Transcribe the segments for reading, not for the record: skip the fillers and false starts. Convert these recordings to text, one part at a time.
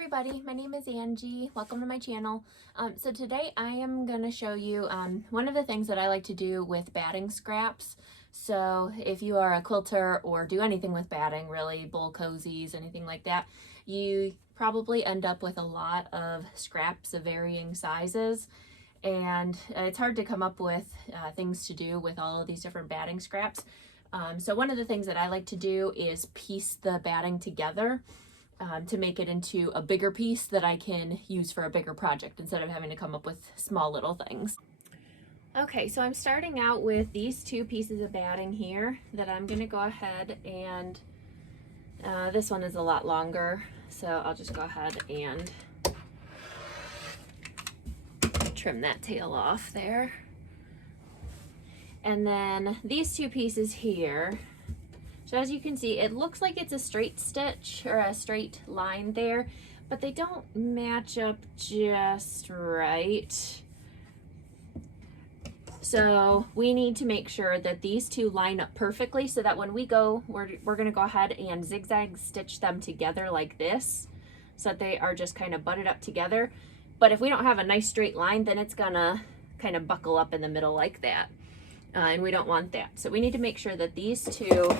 everybody, my name is Angie. Welcome to my channel. So today I am going to show you one of the things that I like to do with batting scraps. So if you are a quilter or do anything with batting, really, bowl cozies, anything like that, you probably end up with a lot of scraps of varying sizes. And it's hard to come up with things to do with all of these different batting scraps. So one of the things that I like to do is piece the batting together to make it into a bigger piece that I can use for a bigger project instead of having to come up with small little things. Okay, so I'm starting out with these two pieces of batting here that I'm going to go ahead and this one is a lot longer, so I'll just go ahead and trim that tail off there. And then these two pieces here, so as you can see, it looks like it's a straight stitch or a straight line there, but they don't match up just right. So we need to make sure that these two line up perfectly so that when we go, we're gonna go ahead and zigzag stitch them together like this, so that they are just kind of butted up together. But if we don't have a nice straight line, then it's gonna kind of buckle up in the middle like that. And we don't want that. So we need to make sure that these two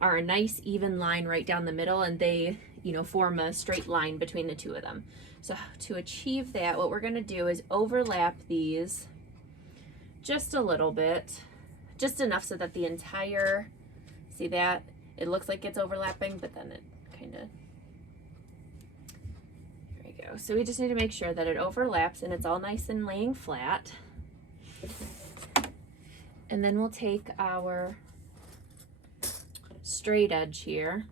are a nice even line right down the middle, and they, you know, form a straight line between the two of them. So to achieve that, what we're going to do is overlap these just a little bit, just enough so that the entire, see that? It looks like it's overlapping, but then it kind of, there we go. So we just need to make sure that it overlaps and it's all nice and laying flat. And then we'll take our straight edge here,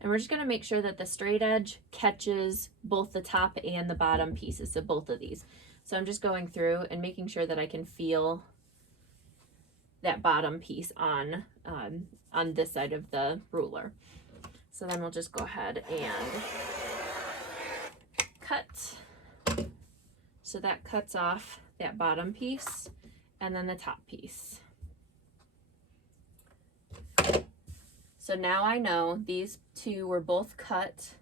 and we're just going to make sure that the straight edge catches both the top and the bottom pieces, so both of these. So I'm just going through and making sure that I can feel that bottom piece on this side of the ruler. So then we'll just go ahead and cut. So that cuts off that bottom piece and then the top piece. So now I know these two were both cut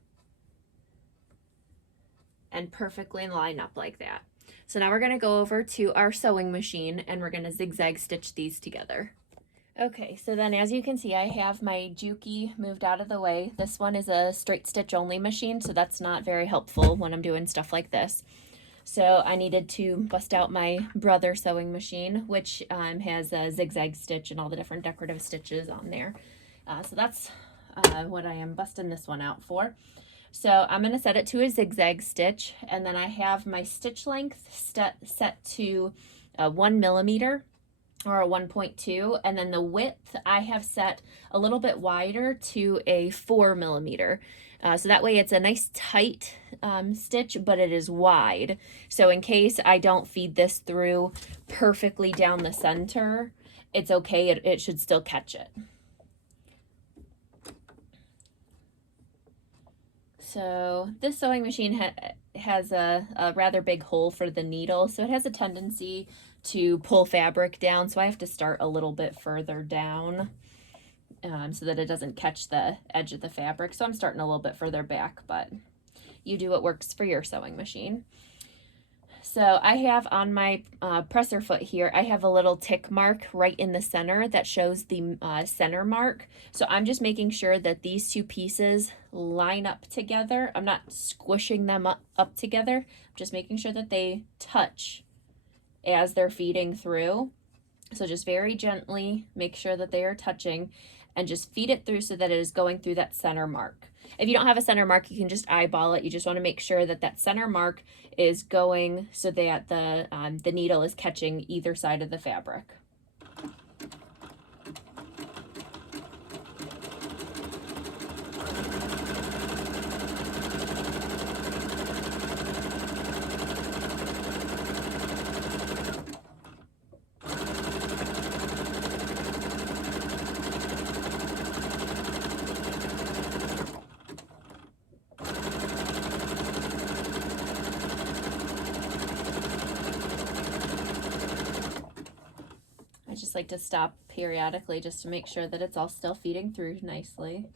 and perfectly line up like that. So now we're going to go over to our sewing machine and we're going to zigzag stitch these together. Okay, so then as you can see, I have my Juki moved out of the way. This one is a straight stitch only machine, so that's not very helpful when I'm doing stuff like this. So I needed to bust out my Brother sewing machine, which has a zigzag stitch and all the different decorative stitches on there. So that's what I am busting this one out for. So I'm going to set it to a zigzag stitch, and then I have my stitch length set to 1 millimeter or a 1.2, and then the width I have set a little bit wider to a 4 millimeter. So that way it's a nice tight stitch, but it is wide. So in case I don't feed this through perfectly down the center, it's okay, it should still catch it. So this sewing machine has a rather big hole for the needle, so it has a tendency to pull fabric down, so I have to start a little bit further down so that it doesn't catch the edge of the fabric. So I'm starting a little bit further back, but you do what works for your sewing machine. So I have on my presser foot here, I have a little tick mark right in the center that shows the center mark. So I'm just making sure that these two pieces line up together. I'm not squishing them up together. I'm just making sure that they touch as they're feeding through. So just very gently make sure that they are touching and just feed it through so that it is going through that center mark. If you don't have a center mark, you can just eyeball it. You just want to make sure that that center mark is going so that the needle is catching either side of the fabric. just like to stop periodically just to make sure that it's all still feeding through nicely.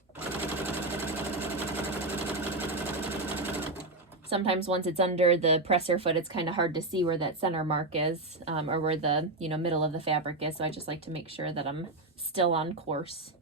Sometimes once it's under the presser foot, it's kind of hard to see where that center mark is, or where the, middle of the fabric is. So I just like to make sure that I'm still on course.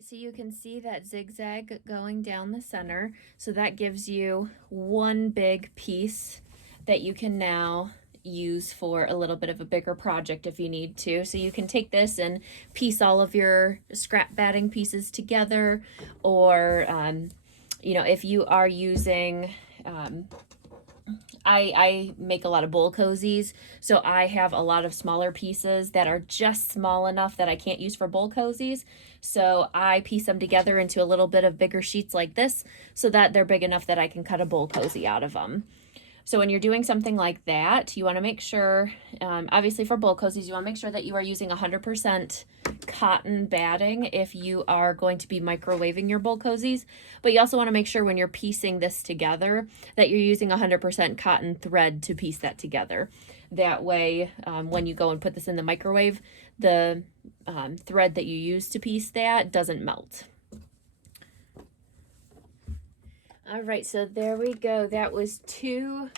So you can see that zigzag going down the center. So that gives you one big piece that you can now use for a little bit of a bigger project if you need to. So you can take this and piece all of your scrap batting pieces together, or if you are using I make a lot of bowl cozies, so I have a lot of smaller pieces that are just small enough that I can't use for bowl cozies. So I piece them together into a little bit of bigger sheets like this so that they're big enough that I can cut a bowl cozy out of them. So when you're doing something like that, you want to make sure, obviously for bowl cozies, you want to make sure that you are using 100% cotton batting if you are going to be microwaving your bowl cozies. But you also want to make sure when you're piecing this together that you're using 100% cotton thread to piece that together. That way, when you go and put this in the microwave, the thread that you use to piece that doesn't melt. All right, so there we go. That was 2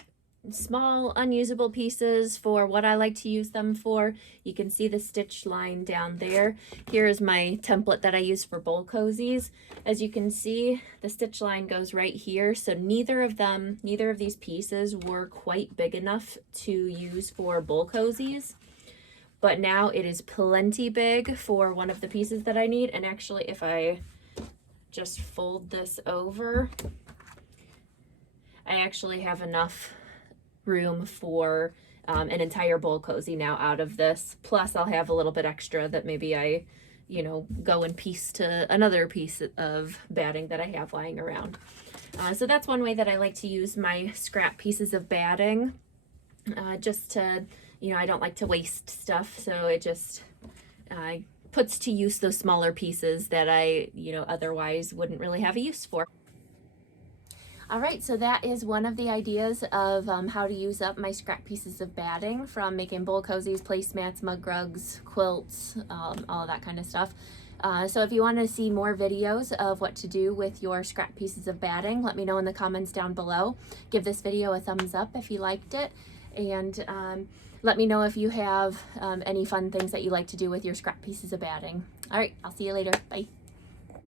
small unusable pieces for what I like to use them for. You can see the stitch line down there. Here is my template that I use for bowl cozies. As you can see, the stitch line goes right here. So neither of these pieces were quite big enough to use for bowl cozies. But now it is plenty big for one of the pieces that I need. And actually, if I just fold this over, I actually have enough room for an entire bowl cozy now out of this. Plus I'll have a little bit extra that maybe I, go and piece to another piece of batting that I have lying around. So that's one way that I like to use my scrap pieces of batting, just to, I don't like to waste stuff. So it just puts to use those smaller pieces that I, otherwise wouldn't really have a use for. All right, so that is one of the ideas of how to use up my scrap pieces of batting, from making bowl cozies, placemats, mug rugs, quilts, all of that kind of stuff. So if you want to see more videos of what to do with your scrap pieces of batting, let me know in the comments down below. Give this video a thumbs up if you liked it, and let me know if you have any fun things that you like to do with your scrap pieces of batting. All right, I'll see you later. Bye.